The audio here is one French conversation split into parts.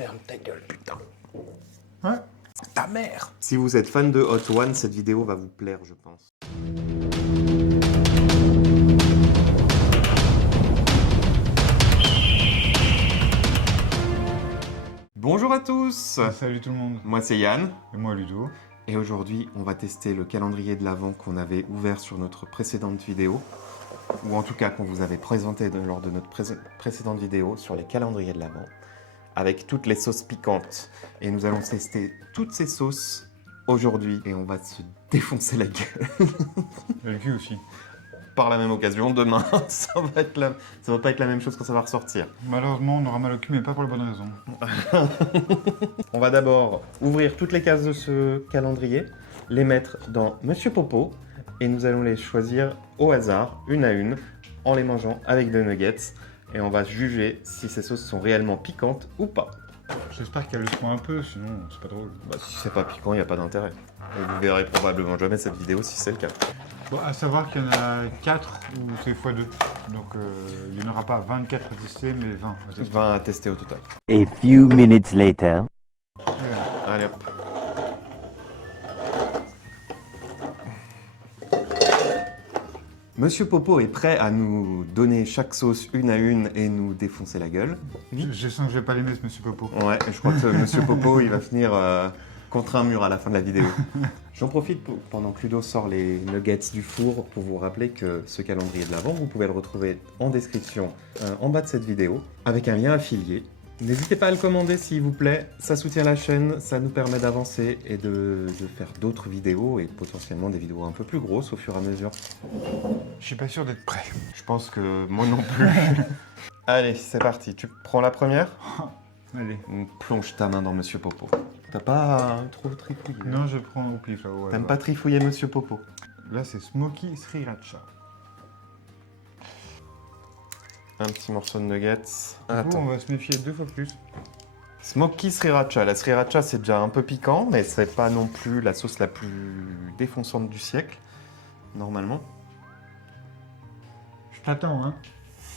Ferme ta gueule, putain. Ouais. Ta mère. Si vous êtes fan de Hot One, cette vidéo va vous plaire, je pense. Bonjour à tous. Salut tout le monde. Moi c'est Yann. Et moi Ludo. Et aujourd'hui, on va tester le calendrier de l'Avent qu'on avait ouvert sur notre précédente vidéo. Ou en tout cas qu'on vous avait présenté lors de notre précédente vidéo sur les calendriers de l'Avent. Avec toutes les sauces piquantes. Et nous allons tester toutes ces sauces aujourd'hui. Et on va se défoncer la gueule. Et le cul aussi. Par la même occasion, demain, ça va pas être la même chose quand ça va ressortir. Malheureusement, on aura mal au cul, mais pas pour la bonne raison. On va d'abord ouvrir toutes les cases de ce calendrier, les mettre dans Monsieur Popo, et nous allons les choisir au hasard, une à une, en les mangeant avec des nuggets. Et on va juger si ces sauces sont réellement piquantes ou pas. J'espère qu'elles le seront un peu, sinon c'est pas drôle. Bah, si c'est pas piquant, il n'y a pas d'intérêt. Et vous verrez probablement jamais cette vidéo si c'est le cas. Bon, à savoir qu'il y en a 4 ou c'est x2. Donc il n'y en aura pas 24 à tester, mais 20 à tester. 20 à tester au total. A few minutes later. Allez hop. Monsieur Popo est prêt à nous donner chaque sauce une à une et nous défoncer la gueule. Je sens que je vais pas l'aimer ce monsieur Popo. Ouais, je crois que Monsieur Popo, il va finir contre un mur à la fin de la vidéo. J'en profite pendant que Ludo sort les nuggets du four pour vous rappeler que ce calendrier de l'Avent, vous pouvez le retrouver en description en bas de cette vidéo avec un lien affilié. N'hésitez pas à le commander s'il vous plaît, ça soutient la chaîne, ça nous permet d'avancer et de faire d'autres vidéos et potentiellement des vidéos un peu plus grosses au fur et à mesure. Je suis pas sûr d'être prêt. Je pense que moi non plus. Allez, c'est parti, tu prends la première? Allez. Plonge ta main dans Monsieur Popo. T'as pas trop trifouillé? Non, je prends au pif là. Ouais, T'aimes pas trifouiller Monsieur Popo? Là, c'est Smoky Sriracha. Un petit morceau de nuggets. Du coup, on va se méfier 2 fois plus. Smoky Sriracha. La Sriracha, c'est déjà un peu piquant, mais c'est pas non plus la sauce la plus défonçante du siècle, normalement. Je t'attends, hein.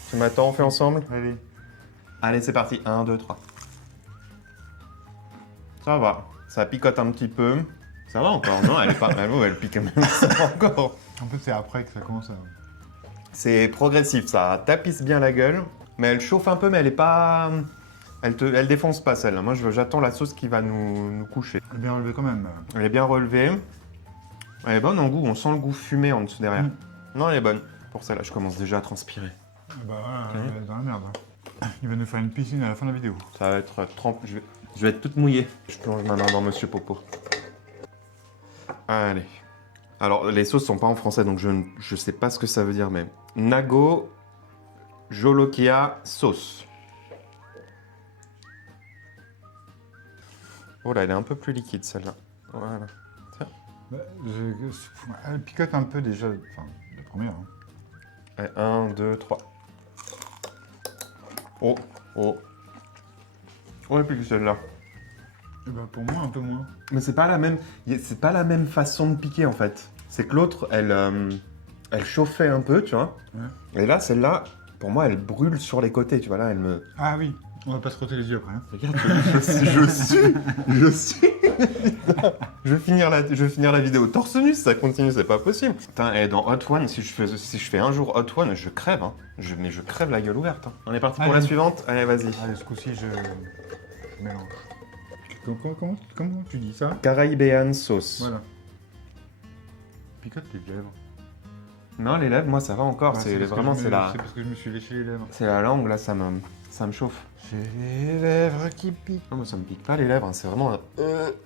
Tu m'attends, on fait ensemble? Allez. Allez, c'est parti. 1, 2, 3. Ça va. Ça picote un petit peu. Ça va encore, non? Elle est pas... elle pique même encore. En fait, c'est après que ça commence à... C'est progressif, ça tapisse bien la gueule, mais elle chauffe un peu, mais elle est pas... Elle défonce pas celle-là. Moi, j'attends la sauce qui va nous coucher. Elle est bien relevée quand même. Elle est bien relevée. Elle est bonne en goût, on sent le goût fumé en dessous derrière. Non, elle est bonne. Pour celle-là, je commence déjà à transpirer. Ah bah voilà, elle est dans la merde. Il va nous faire une piscine à la fin de la vidéo. Ça va être trempé. Je vais être toute mouillée. Je plonge ma main dans Monsieur Popo. Allez. Alors, les sauces sont pas en français, donc je sais pas ce que ça veut dire, mais... Nago Jolokia sauce. Oh là, elle est un peu plus liquide, celle-là. Voilà. Tiens. Bah, elle picote un peu déjà, enfin, la première. Hein. Allez, 1, 2, 3. Oh, oh. Oh, elle pique celle-là. Et bah pour moi, un peu moins. Mais c'est pas la même façon de piquer, en fait. C'est que l'autre, elle chauffait un peu, tu vois. Ouais. Et là, celle-là, pour moi, elle brûle sur les côtés, tu vois, là, elle me... Ah oui, on va pas se frotter les yeux après. Hein. Regarde, je suis... je vais finir la vidéo torse nu, si ça continue, c'est pas possible. Putain, et dans Hot One, si je fais un jour Hot One, je crève, hein. Mais je crève la gueule ouverte. Hein. On est parti pour Allez. la suivante. Allez, vas-y. Allez, ce coup-ci, je mélange. Comment tu dis ça? Caraïbéan sauce. Voilà. Picote les lèvres. Non, les lèvres, moi, ça va encore. Bah, c'est parce que vraiment, c'est c'est la... parce que je me suis léché les lèvres. C'est la langue, là, ça me chauffe. J'ai les lèvres qui piquent. Non, mais ça me pique pas les lèvres, hein, c'est vraiment...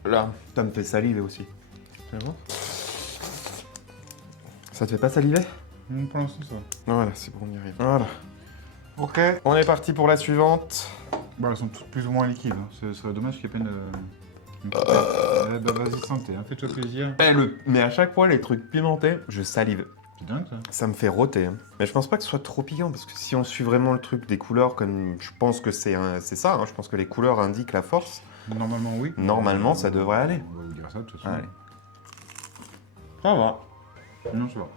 là, ça me fait saliver aussi. C'est bon? Ça te fait pas saliver? Pour l'instant, ça va. Voilà, c'est bon, on y arrive. Voilà. Ok. On est parti pour la suivante. Bah, elles sont toutes plus ou moins liquides. Hein. Ce serait dommage qu'il y ait pas une petite... bah, vas-y, santé, hein. Fais-toi plaisir. Mais à chaque fois, les trucs pimentés, je salive. C'est dingue, ça. Ça me fait rôter. Hein. Mais je pense pas que ce soit trop piquant, parce que si on suit vraiment le truc des couleurs, comme je pense que c'est ça, hein, je pense que les couleurs indiquent la force. Normalement, oui. Normalement, ça devrait aller. On va vous dire ça, de toute façon. Allez. Ça va. Non, ça va.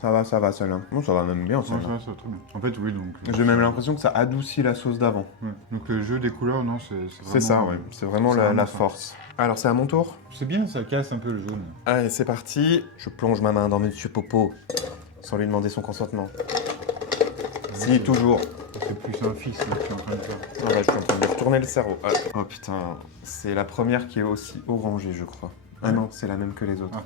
Ça va celle-là. Bon, ça va même bien Ouais, celle-là. ça va très bien. En fait, oui, donc... J'ai même l'impression que ça adoucit la sauce d'avant. Ouais. Donc le jeu des couleurs, non, c'est vraiment... C'est ça, ouais. C'est vraiment c'est la vraiment ça. force. Alors, c'est à mon tour. C'est bien, ça casse un peu le jaune. Allez, c'est parti. Je plonge ma main dans Monsieur Popo, sans lui demander son consentement. Si, toujours. C'est plus un fils là, que tu es en train de faire. Ah bah, je suis en train de me retourner le cerveau. Ah. Oh putain, c'est la première qui est aussi orangée, je crois. Ah non, c'est la même que les autres. Ah.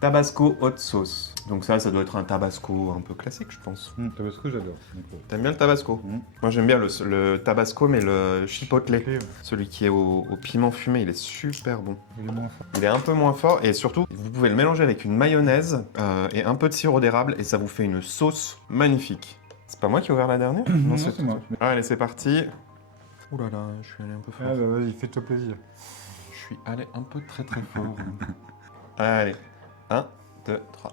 Tabasco hot sauce. Donc ça doit être un tabasco un peu classique, je pense. Tabasco, j'adore. Donc, T'aimes bien le tabasco? Moi, j'aime bien le tabasco, mais le chipotle. ouais. Celui qui est au piment fumé, il est super bon. Il est moins fort. Il est un peu moins fort et surtout, vous pouvez le mélanger avec une mayonnaise et un peu de sirop d'érable et ça vous fait une sauce magnifique. C'est pas moi qui ai ouvert la dernière? Non, c'est moi. Allez, c'est parti. Ouh là là, je suis allé un peu fort. Ah bah vas-y, fais-toi plaisir. Je suis allé un peu très fort. Allez, 1, 2, 3.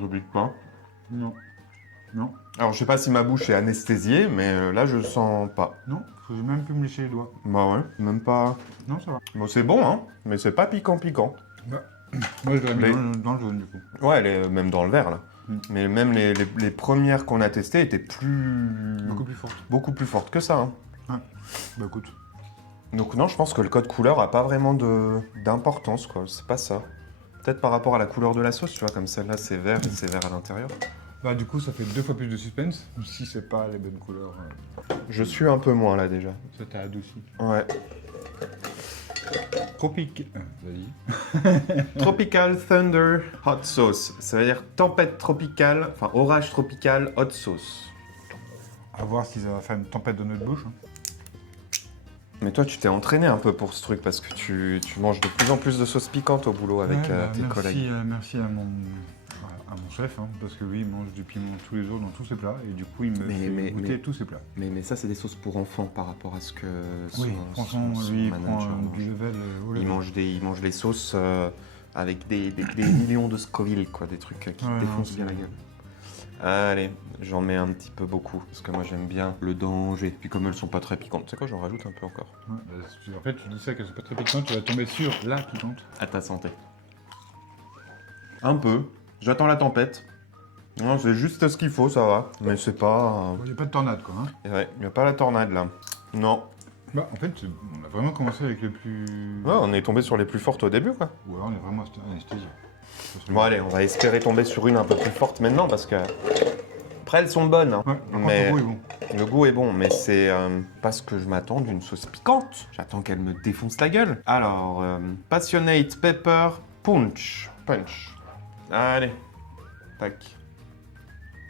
J'oublie pas. Non. Non. Alors, je sais pas si ma bouche est anesthésiée, mais là, je sens pas. Non, faut même plus me lécher les doigts. Bah ouais, même pas. Non, ça va. Bon, c'est bon, hein, mais c'est pas piquant. Moi, je l'aurais mis Mais- dans le jaune, du coup. Ouais, elle est même dans le verre, là. Mm. Mais même les premières qu'on a testées étaient Beaucoup plus forte. beaucoup plus fortes que ça. Hein. Bah écoute. Donc non, je pense que le code couleur a pas vraiment d'importance, quoi. C'est pas ça. Peut-être par rapport à la couleur de la sauce, tu vois, comme celle-là, c'est vert et c'est vert à l'intérieur. Bah du coup, ça fait 2 fois plus de suspense. Si c'est pas les bonnes couleurs, Je suis un peu moins, là, déjà. ça t'a adouci. Ouais. Tropique. Vas-y. Tropical Thunder Hot Sauce. Ça veut dire tempête tropicale, enfin orage tropical hot sauce. À voir si ça va faire une tempête dans notre bouche. Hein. Mais toi, tu t'es entraîné un peu pour ce truc parce que tu manges de plus en plus de sauces piquantes au boulot avec Ouais, bah, tes collègues. Merci à mon chef, hein, parce que oui, il mange du piment tous les jours dans tous ses plats, et du coup, il me fait goûter tous ses plats. Mais ça, c'est des sauces pour enfants par rapport à ce que Oui, franchement, lui, il prend du level au level. Il mange les sauces avec des millions de Scoville, quoi, des trucs qui Ouais, défoncent non, bien la gueule. Allez, j'en mets un petit peu beaucoup, parce que moi j'aime bien le danger. Puis comme elles sont pas très piquantes, tu sais quoi, j'en rajoute un peu encore. Ouais, bah, en fait, tu dis ça que c'est pas très piquant, tu vas tomber sur la piquante. À ta santé. Un peu. J'attends la tempête. Non, c'est juste ce qu'il faut, ça va. Mais c'est pas... Il n'y a pas de tornade, quoi. Hein. Ouais, il n'y a pas la tornade, là. Non. Bah, en fait, on a vraiment commencé avec le plus... Ouais, on est tombé sur les plus fortes au début, quoi. Ou alors, on est vraiment anesthésié. Bon, allez, on va espérer tomber sur une un peu plus forte maintenant, parce que... Après, elles sont bonnes, hein. Ouais, par Mais- contre, le goût est bon. Le goût est bon, mais c'est pas ce que je m'attends d'une sauce piquante. J'attends qu'elle me défonce la gueule. Alors, Passionate Pepper Punch. Allez. Tac.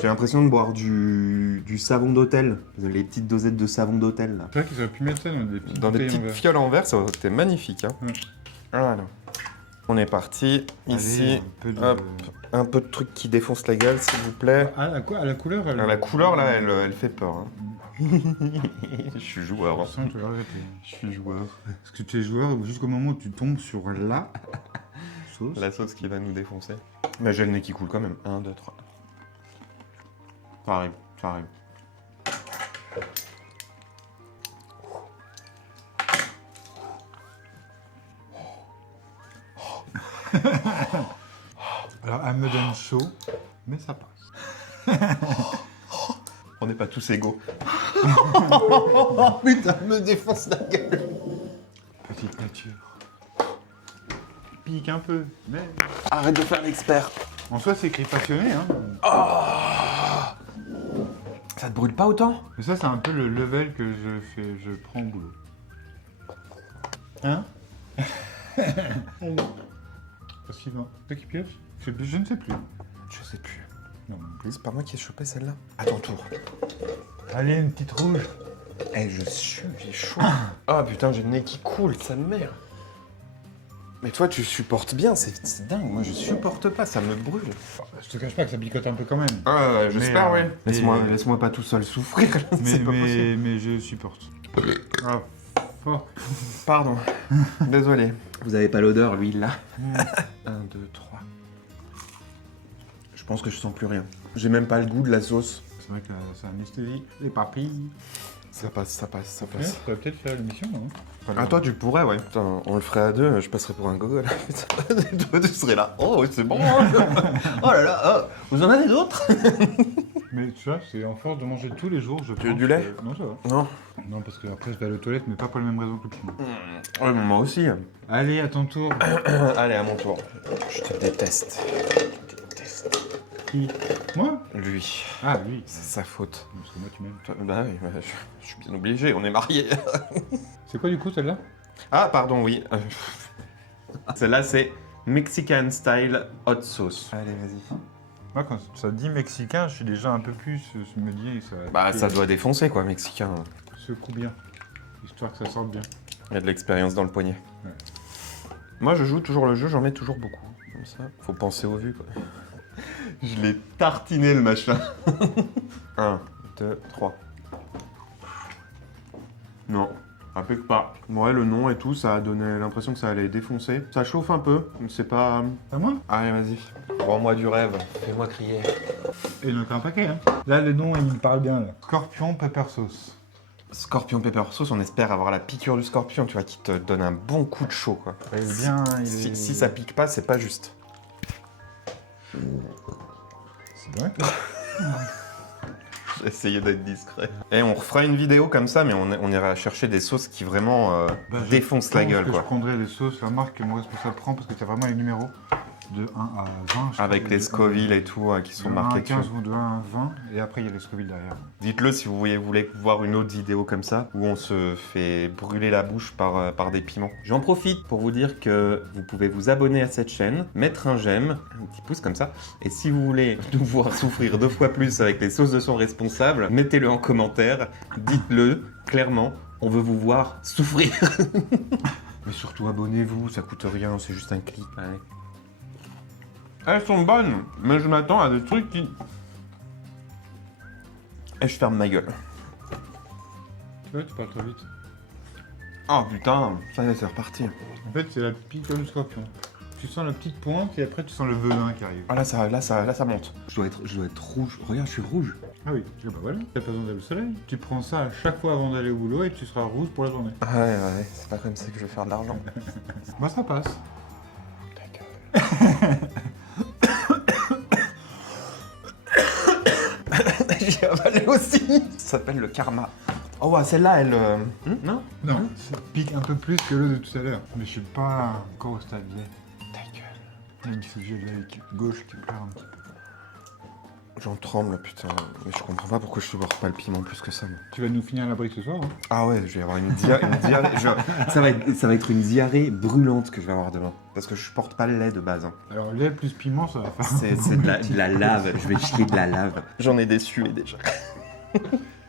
J'ai l'impression de boire du savon d'hôtel. Les petites dosettes de savon d'hôtel, là. C'est vrai qu'ils auraient pu mettre ça dans des petites Dans des bouteilles en petites verre. fioles en verre, ça aurait été magnifique. Hein. Ouais. Voilà. On est parti. Allez, Ici, un peu de... hop. Un peu de trucs qui défoncent la gueule, s'il vous plaît. Ah, à la couleur, elle... La couleur, là, elle fait peur. Hein. Je suis joueur. Je Hein. sens que tu vas arrêter. Je suis joueur. Parce que tu es joueur jusqu'au moment où tu tombes sur la sauce. La sauce qui va nous défoncer. Mais j'ai le nez qui coule quand même. 1, 2, 3. Ça arrive, ça arrive. Alors, elle me donne chaud, mais ça passe. On n'est pas tous égaux. Oh putain, elle me défonce la gueule. Petite nature. Pique un peu, mais... Arrête de faire l'expert. En soi, c'est écrit passionné, hein. Ça te brûle pas autant? Mais ça, c'est un peu le level que je prends au boulot. Hein? Suivant. Toi qui pioche? Je ne sais plus. Je sais plus. Non, non plus. C'est pas moi qui ai chopé celle-là. À ton tour. Allez, une petite rouge. Eh, je suis chaud. Ah putain, j'ai le nez qui coule, sa mère. Mais toi, tu supportes bien, c'est dingue. Moi, je supporte pas, ça me brûle. Je te cache pas que ça picote un peu quand même. Ah, j'espère, Mais, ouais. Laisse-moi et- laisse-moi pas tout seul souffrir. là, Mais, c'est pas possible. mais je supporte. Ah, fuck. Pardon. Désolé. Vous avez pas l'odeur, lui, là. 1, 2, 3. Je pense que je sens plus rien. J'ai même pas le goût de la sauce. C'est vrai que ça anesthésie les papilles. Ça passe, ça passe, ça Ouais, passe. tu pourrais peut-être faire l'émission, non? Ah, toi, tu pourrais, ouais. Putain, on le ferait à deux, je passerais pour un gogol. Toi, tu serais là. Oh, c'est bon. Hein. Oh là là, oh, vous en avez d'autres? Mais tu vois, c'est en force de manger tous les jours, je pense. veux du lait Non, ça va. Non. Non, parce que après je vais aller aux toilettes, mais pas pour les mêmes raisons que le piment. Ouais, mais moi aussi. Allez, à ton tour. Allez, à mon tour. Je te déteste. Je te déteste. Qui? Moi? Lui. Ah, oui. C'est sa faute. Parce que moi, tu m'aimes. Bah oui, bah, je suis bien obligé, on est mariés. C'est quoi du coup celle-là? Ah, pardon, oui. Celle-là, c'est Mexican Style Hot Sauce. Allez, vas-y. Moi, quand ça dit mexicain, je suis déjà un peu plus. Je me dis, ça. Bah, ça doit défoncer, quoi, mexicain. Secoue bien. Histoire que ça sorte bien. Il y a de l'expérience dans le poignet. Ouais. Moi, je joue toujours le jeu, j'en mets toujours beaucoup. Comme ça, faut penser aux vues, quoi. Je l'ai tartiné, le machin. 1, 2, 3. Non, ça pique pas. Ouais, le nom et tout, ça a donné l'impression que ça allait défoncer. Ça chauffe un peu, mais c'est pas... À moi? Allez, vas-y. Rends-moi du rêve. Fais-moi crier. Et il y en a un paquet, hein. Là, le nom, il me parle bien, là. Scorpion pepper sauce. Scorpion pepper sauce, on espère avoir la piqûre du scorpion, tu vois, qui te donne un bon coup de chaud, quoi. Il est bien, il Si, est... si ça pique pas, c'est pas juste. C'est vrai? J'ai essayé d'être discret. Et on refera une vidéo comme ça, mais on ira chercher des sauces qui vraiment défoncent la gueule, Je quoi. prendrai les sauces, la marque que mon responsable prend, parce que tu as vraiment les numéros de 1 à 20. je Avec crois, les de Scoville et tout, qui sont de 1 à marqués 15 dessus. ou de 1 à 20, et après il y a les Scoville derrière. Dites-le si vous voulez voir une autre vidéo comme ça, où on se fait brûler la bouche par des piments. J'en profite pour vous dire que vous pouvez vous abonner à cette chaîne, mettre un j'aime, un petit pouce comme ça, et si vous voulez nous voir souffrir 2 fois plus avec les sauces de son responsable, mettez-le en commentaire, dites-le clairement, on veut vous voir souffrir. Mais surtout abonnez-vous, ça coûte rien, c'est juste un clic. Allez. Elles sont bonnes, mais je m'attends à des trucs qui... Et je ferme ma gueule. Tu vois, tu parles trop vite. Oh putain, ça y est, c'est reparti. En fait, c'est la piqûre du scorpion. Tu sens la petite pointe, et après tu sens le venin qui arrive. Ah là ça monte. Je dois être rouge. Regarde, je suis rouge. Ah oui, et bah voilà, t'as pas besoin d'aller au soleil. Tu prends ça à chaque fois avant d'aller au boulot, et tu seras rouge pour la journée. Ouais, c'est pas comme ça que je vais faire de l'argent. Moi, ça passe. J'ai avalé aussi. Ça s'appelle le karma. Oh ouais, celle-là, elle... non. Non, ça pique un peu plus que l'eau de tout à l'heure. Mais je suis pas encore au stade lait. Ta gueule. Il y a une sujet de l'œil gauche qui pleure un petit peu. J'en tremble, putain. Mais je comprends pas pourquoi je supporte pas le piment plus que ça, moi. Tu vas nous finir la brique ce soir, hein? Ah ouais, je vais avoir une diarrhée. Ça va être une diarrhée brûlante que je vais avoir demain. Parce que je supporte pas le lait de base. Hein. Alors lait plus piment, ça va faire... C'est de la lave. Je vais chier de la lave. J'en ai déçu déjà.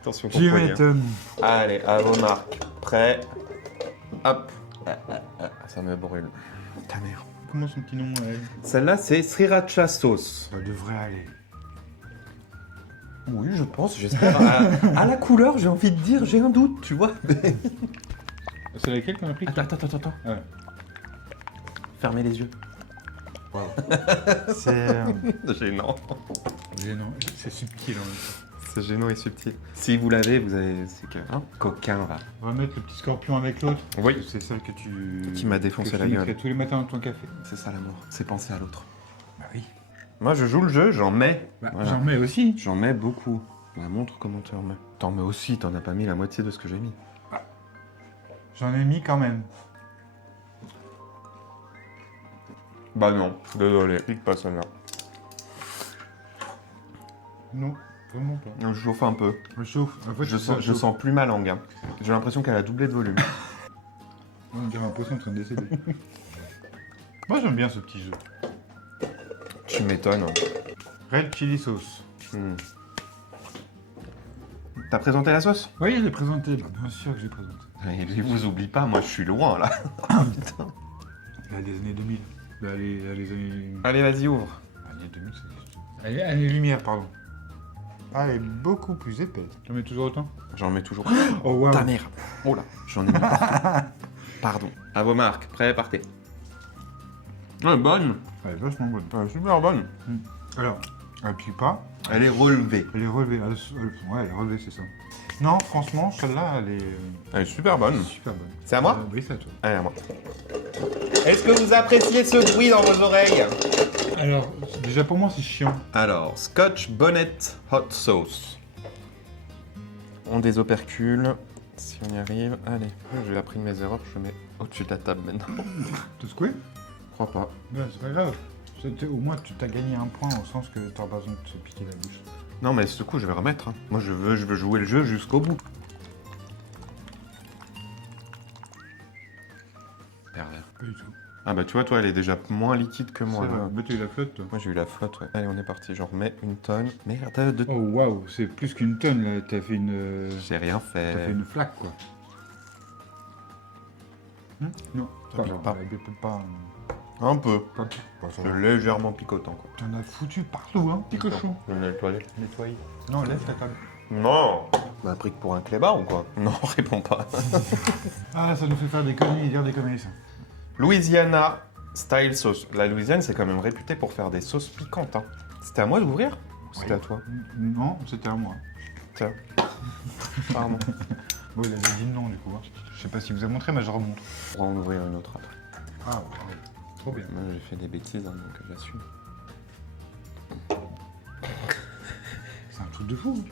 Attention, J'y comprenez, hein. m'étonne. Allez, à vos marques. Prêt. Hop. Ça me brûle. Ta mère. Comment son petit nom, elle? Celle-là, c'est Sriracha Sauce. Ça devrait aller. Oui, je pense, j'espère. À la couleur, j'ai envie de dire, j'ai un doute, tu vois. C'est laquelle qu'on a pris? Attends. Ouais. Fermez les yeux. C'est... Gênant. gênant. C'est subtil en même temps. C'est gênant et subtil. Si vous l'avez, vous avez... C'est que... Hein, coquin, va. On va mettre le petit scorpion avec l'autre. Oui. C'est celle que tu... Qui m'a défoncé que la tu gueule. mettrais tous les matins dans ton café. C'est ça l'amour. C'est penser à l'autre. Bah oui. Moi, je joue le jeu, j'en mets. Bah, Voilà. j'en mets aussi. J'en mets beaucoup. Bah, montre comment tu en mets. T'en mets aussi, t'en as pas mis la moitié de ce que j'ai mis. J'en ai mis quand même. Bah non, désolé, pique pas celle-là. Non, vraiment pas. Je chauffe un peu. Je chauffe. En fait, Je sens plus ma langue. Hein. J'ai l'impression qu'elle a doublé de volume. On dirait un poisson en train de décéder. Moi j'aime bien ce petit jeu. Tu m'étonnes. Red chili sauce. T'as présenté la sauce? Oui, je l'ai présenté. Bah, bien sûr que je l'ai présenté. Il vous oublie pas, moi je suis loin là. Putain. Elle a des années 2000. Bah, elle a les années... Allez, vas-y, ouvre. Années 2000, c'est... Elle est années lumière, pardon. Ah, elle est beaucoup plus épaisse. Tu en mets toujours autant? J'en mets toujours. Oh, waouh. Ta mère. Oh là, j'en ai mis partout. Pardon. À vos marques, prêt, partez. Ouais, bonne. Elle est vachement bonne. Ouais, super bonne. Alors, Elle pique pas. Elle est relevée. Elle est relevée. Ouais, elle est relevée, c'est ça. Non, franchement, celle-là, Elle est super bonne. super bonne. C'est à moi Oui, c'est à toi. Allez, à moi. Est-ce que vous appréciez ce bruit dans vos oreilles? Alors, déjà pour moi, c'est chiant. Alors, Scotch Bonnet Hot Sauce. On des opercules. Si on y arrive. Allez, j'ai appris de mes erreurs, je mets au-dessus de la table maintenant. T'as secoué? Je crois pas. Ouais, c'est pas grave. Au moins, tu t'as gagné un point au sens que t'as pas besoin de te piquer la bouche. Non, mais ce coup, je vais remettre. Hein. Moi, je veux jouer le jeu jusqu'au bout. Pervers. Pas du tout. Ah bah tu vois, toi, elle est déjà moins liquide que moi. C'est vrai. Là. Mais t'as eu la flotte, toi. Moi, j'ai eu la flotte, ouais. Allez, on est parti. J'en remets une tonne. Merde, de... Oh, waouh, c'est plus qu'une tonne, là. T'as fait une... J'ai rien T'as fait. fait une flaque, quoi. Non, Ça pique pas. Peut-être pas... Un peu. Pas tout. Bon, ça C'est va. légèrement picotant, quoi. T'en as foutu partout, hein, petit cochon. Je vais nettoyer. Nettoyer. Non, lève ta table. Non. M'a pris que pour un clébard ou quoi? Non, réponds pas. Ah, ça nous fait faire des conneries et dire des conneries, ça. Louisiana style sauce. La Louisiane, c'est quand même réputé pour faire des sauces piquantes. Hein. C'était à moi d'ouvrir? Ou c'était à toi? Non, c'était à moi. Tiens. Pardon. Bon, il avait dit non, du coup. Hein. Je sais pas si vous avez montré, mais je remonte. On va en ouvrir une autre après. Ah, ouais. Trop bien. Moi, j'ai fait des bêtises, hein, donc j'assume. C'est un truc de fou.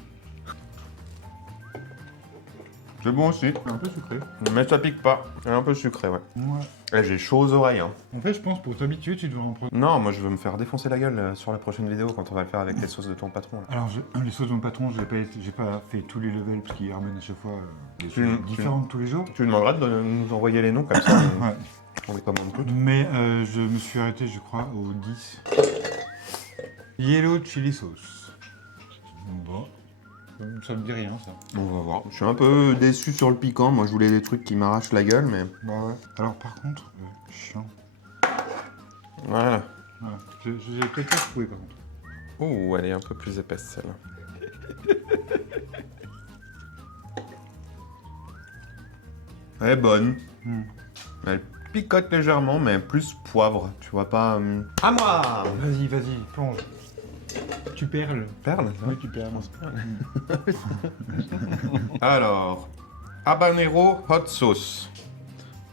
C'est bon aussi. C'est un peu sucré. Mais ça pique pas. C'est un peu sucré, ouais. Ouais. Eh, j'ai chaud aux oreilles. Hein. En fait, je pense pour t'habituer, tu devrais en prendre. Non, moi je veux me faire défoncer la gueule sur la prochaine vidéo quand on va le faire avec les sauces de ton patron. Là. Alors, les sauces de mon patron, j'ai pas fait tous les levels parce qu'il ramène à chaque fois des Tu- choses différentes tous les jours. Tu lui demanderas de nous envoyer les noms comme ça. Ouais. On les commande toutes. Mais je me suis arrêté, je crois, au 10. Yellow chili sauce. Bon. Ça me dit rien, ça. On va voir. Je suis un peu déçu sur le piquant. Moi je voulais des trucs qui m'arrachent la gueule, mais. Bah ouais. Alors, par contre, chiant. Voilà. Voilà. J'ai peut-être pas trouvé, par contre. Oh, elle est un peu plus épaisse celle-là. Elle est bonne. Elle picote légèrement, mais plus poivre. Tu vois pas. À moi! Vas-y, vas-y, plonge. Tu perles. Perle? Oui, tu perles. Alors, habanero hot sauce.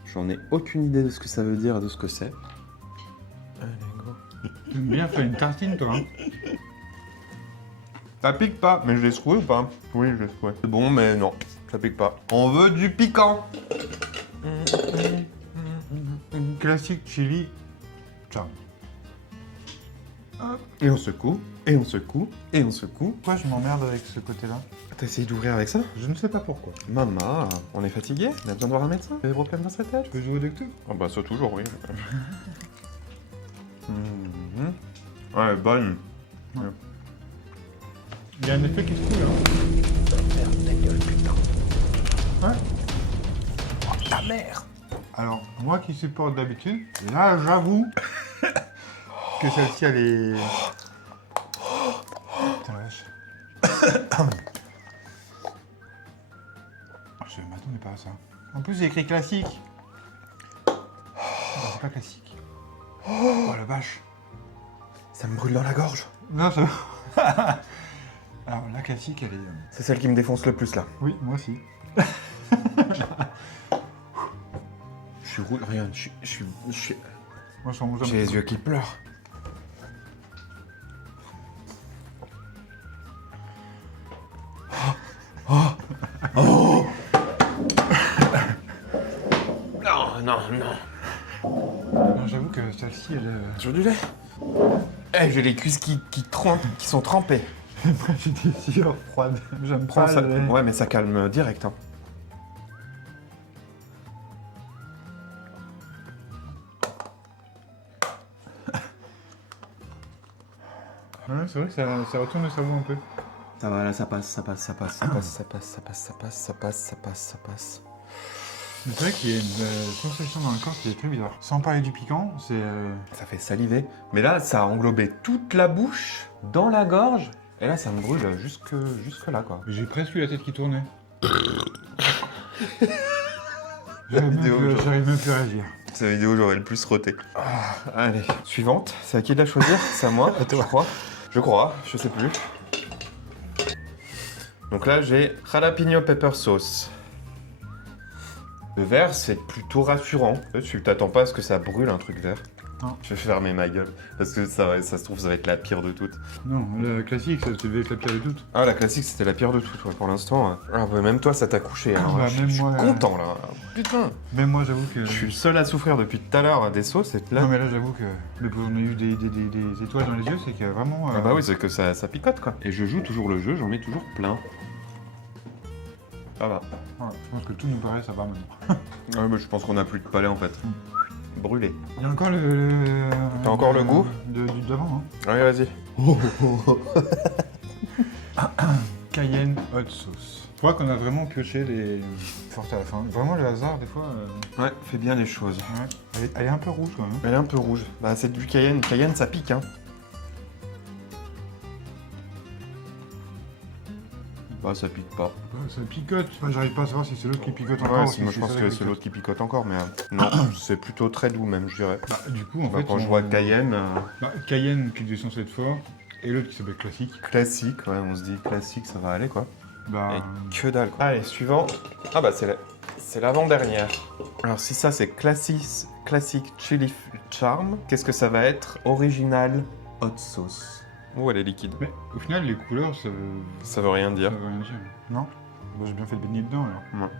J'en ai aucune idée de ce que ça veut dire et de ce que c'est. Allez, go. T'aimes bien faire une tartine, toi, hein. Ça pique pas, mais je l'ai secoué ou pas? Oui, je l'ai secoué. C'est bon, mais non, ça pique pas. On veut du piquant. Classique chili. Ciao. Et on secoue, et on secoue, et on secoue. Pourquoi je m'emmerde avec ce côté-là? T'as essayé d'ouvrir avec ça? Je ne sais pas pourquoi. Maman, on est fatigué? On a besoin de voir un médecin? Il y a des problèmes dans sa tête? Tu peux jouer au docteur? Ah bah ça toujours, oui. Mhm. Ouais, bonne. Il y a un effet qui se coule, hein. Ferme ta gueule, putain. Ouais. Oh, ta mère. Alors, moi qui supporte d'habitude, là, j'avoue que celle-ci, elle est... Putain, la vache. Je m'attendais pas à ça. En plus, il y a écrit classique. Non, c'est pas classique. Oh, la vache. Ça me brûle dans la gorge. Non, ça va. Alors, la classique, elle est... C'est celle qui me défonce le plus là. Oui, moi aussi. Je suis rouge, regarde, je suis... Moi, je mange J'ai les yeux qui pleurent. Non, non, non. Non, j'avoue que celle-ci, elle est... Sur du lait. Eh, j'ai les cuisses qui sont trempées. Moi, j'ai des sueurs froides. J'aime Prends pas ça. le lait. Ouais, mais ça calme direct. Hein. Ouais, c'est vrai que ça retourne le cerveau un peu. Ça va, là, ça passe, ça passe, ça passe, ça passe, ça passe, ça passe, ça passe, ça passe, ça passe, ça passe. C'est vrai qu'il y a une sensation dans le corps qui est très bizarre. Sans parler du piquant, c'est... Ça fait saliver. Mais là, ça a englobé toute la bouche, dans la gorge. Et là, ça me brûle jusque là, quoi. J'ai presque eu la tête qui tournait. vidéo, genre. J'arrive même plus à réagir. C'est la vidéo où j'aurais le plus roté. Allez, suivante. C'est à qui de la choisir? C'est à moi, je crois. Je crois, je sais plus. Donc là, j'ai jalapeno pepper sauce. Le vert, c'est plutôt rassurant. Tu t'attends pas à ce que ça brûle un truc vert. Non. Je vais fermer ma gueule. Parce que ça se trouve, ça va être la pire de toutes. Non, la classique, ça devait être la pire de toutes. Ah, la classique, c'était la pire de toutes, ouais, pour l'instant. Ah, bah, même toi, ça t'a couché. Ah, alors, bah, je même suis moi, content, là. Putain. Même moi, j'avoue que... Je suis le seul à souffrir depuis tout à l'heure des sauces. Et là... Non, mais là, j'avoue que... Mais on a eu des étoiles dans les yeux, c'est que vraiment... Ah bah oui, c'est que ça picote, quoi. Et je joue toujours le jeu, j'en mets toujours plein. Ça va. Ouais, je pense que tout nous paraît, ça va maintenant. Ouais, mais je pense qu'on a plus de palais, en fait. Brûlé. Il y a encore T'as encore le goût d'avant, hein. Ouais, vas-y. Cayenne hot sauce. Je crois qu'on a vraiment pioché les fortes à la fin. Vraiment, le hasard, des fois... Ouais, fais bien les choses. Ouais. Elle est un peu rouge, quand même. Elle est un peu rouge. Bah, c'est du cayenne. Cayenne, ça pique, hein. Bah, ça pique pas. Ça picote. Moi, j'arrive pas à savoir si c'est l'autre qui picote encore Ouais, ou si moi je pense ça que la c'est picote. l'autre qui picote encore, mais non, c'est plutôt très doux même, je dirais. Bah, du coup, en Bah, fait... quand je vois cayenne, Bah, Cayenne qui est censé être fort, et l'autre qui s'appelle classique. classique, ouais, on se dit classique, ça va aller, quoi. Bah... Et que dalle, quoi. Allez, suivant. Ah bah, c'est l'avant-dernière. Alors, si ça, c'est classique chili charm, qu'est-ce que ça va être? Original hot sauce. Oh, elle est liquide. Mais au final, les couleurs, ça Ça veut rien dire. veut rien dire. Non? Bah, j'ai bien fait de baigner dedans, alors. Non.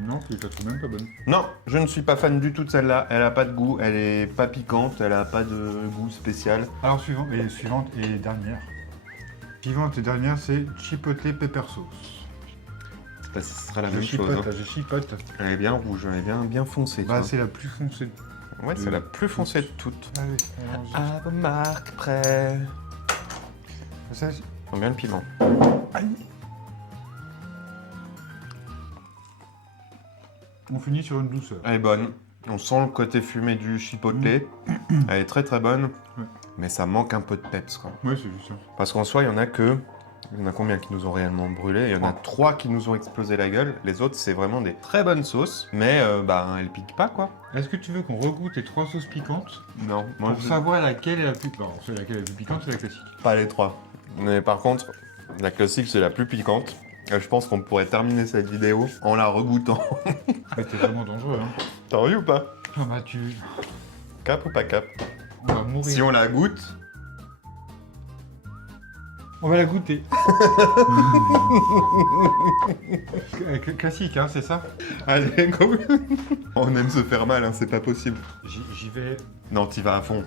Non, je la trouve même pas bonne. Non, je ne suis pas fan du tout de celle-là. Elle a pas de goût, elle est pas piquante, elle a pas de goût spécial. Alors, suivante et dernière. Suivante et dernière, c'est chipotle pepper sauce. Bah, ce sera la Je même chose. chipote, Hein. je chipote. Elle est bien rouge, elle est bien foncée. tu Bah, vois. c'est la plus foncée. Ouais, c'est la plus foncée de toutes. Allez, allons-y. À vos marques, prêt. Ça, Sent bien le piment. aïe. On finit sur une douceur. Elle est bonne. On sent le côté fumé du chipotle. Elle est très très bonne. Ouais. Mais ça manque un peu de peps, quoi. Ouais, c'est juste ça. Parce qu'en soi, il y en a que... Il y en a combien qui nous ont réellement brûlé? Il y en a 3 qui nous ont explosé la gueule. Les autres, c'est vraiment des très bonnes sauces. Mais, bah, elles piquent pas, quoi. Est-ce que tu veux qu'on regoute les 3 sauces piquantes Non, moi, pour savoir laquelle est la plus... Bon, c'est laquelle est la plus piquante, c'est la classique. pas les 3. Mais par contre, la classique, c'est la plus piquante. Et je pense qu'on pourrait terminer cette vidéo en la regoûtant. Mais t'es vraiment dangereux, hein. T'as envie ou pas? Ah bah tu... Cap ou pas cap? On va mourir. Si on la goûte... On va la goûter. Classique, hein, c'est ça? Allez, go. On aime se faire mal, hein, c'est pas possible. J'y vais... Non, t'y vas à fond.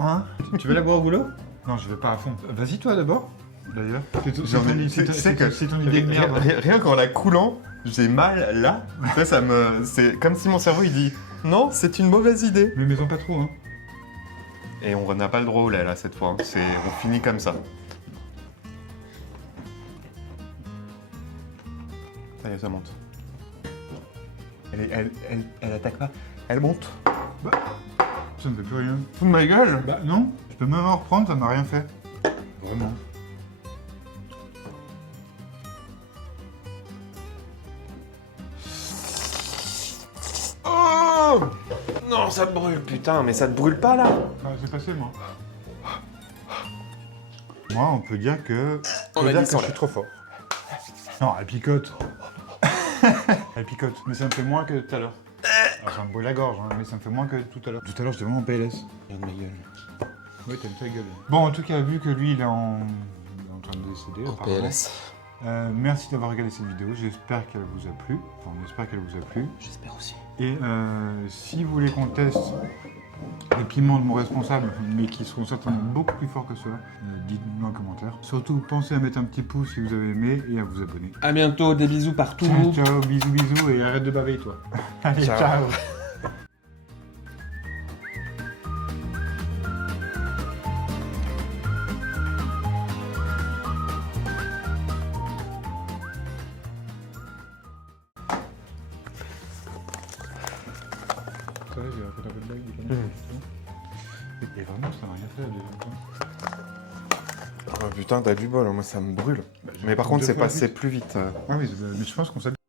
Hein? Tu veux la boire au boulot? Non, je vais pas à fond. Vas-y toi d'abord, d'ailleurs. C'est ton idée de merde. Hein. Rien qu'en la coulant, j'ai mal là. Ça me... C'est comme si mon cerveau il dit non, c'est une mauvaise idée. Mais maison pas trop, hein. Et on n'a pas le droit au lait là cette fois. Hein. On finit comme ça. Ça y est, ça monte. Elle attaque pas. Elle monte. Ça me fait plus rien. Fous de ma gueule. Bah non, je peux même en reprendre, ça m'a rien fait. Vraiment. Oh non, ça te brûle, putain, mais ça te brûle pas là. Ah, c'est passé moi. Moi, on peut dire que... On a dit sans je suis trop fort. Non, elle picote. Elle picote, mais ça me fait moins que tout à l'heure. Alors, ça me brûle la gorge, hein, mais ça me fait moins que tout à l'heure. Tout à l'heure, j'étais vraiment en PLS. Regarde ma gueule. Oui, t'aimes ta gueule. Bon, en tout cas, vu que lui, il est en train de décéder, apparemment. PLS. Merci d'avoir regardé cette vidéo, j'espère qu'elle vous a plu. Enfin, on espère qu'elle vous a plu. J'espère aussi. Et si vous voulez qu'on teste les piments de mon responsable, mais qui seront certainement beaucoup plus forts que ceux-là, dites-nous en commentaire. Surtout, pensez à mettre un petit pouce si vous avez aimé et à vous abonner. À bientôt, des bisous partout. Ciao, ciao, bisous, bisous et arrête de baver toi. Allez, Ciao. ciao. Ça va, j'ai raconté un peu de blague. Et vraiment, ça m'a rien fait la deuxième fois. Oh putain, t'as du bol, moi ça me brûle. Bah, Mais par contre, c'est passé plus vite. Ah oui, mais je pense qu'on s'habitue.